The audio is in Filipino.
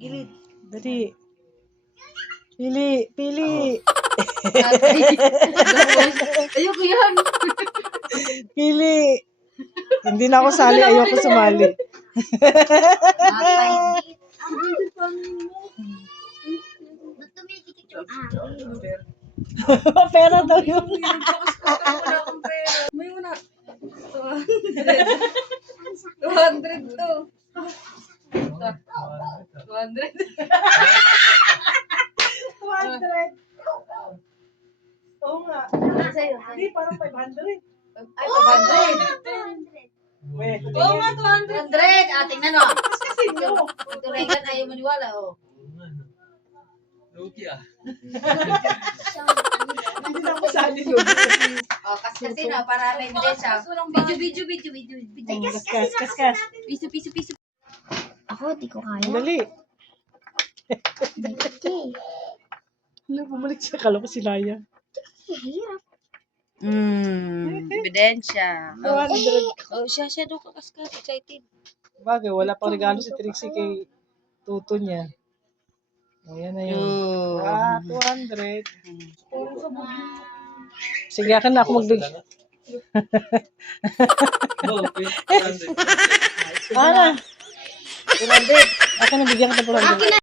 Gilid. Dali. Pili. Pili. Ayoko yan. Pili. Hindi na ako sali. Ayoko sumali. Pera daw yun. Wala akong pera. May wala. 200 to. 200. 200. Oo nga. Hindi, parang 500. Ay, 500. Wait, Oo nga, 200. 100. Ah, tingnan mo. kasi nyo. Ito Regan, ayaw maniwala, oh. Lugi ah. Hindi na ako sali yun. Oh, kasi na, para may ebidensya. Video. Kas. Piso. Ako, di ko kaya. Dali. Okay. Ano, bumalik siya. Kala ko si Laya. Hirap. Ebidensya. 200. Oh, siya doon kakaskas. Excited. Bagay, wala pang regalo si Trixie kay tuto niya. Ayan na yun. Oh. 200. Sige, akin na ako magbigay. Okay. Ana! 200. Akin na bigyan ka ng 200.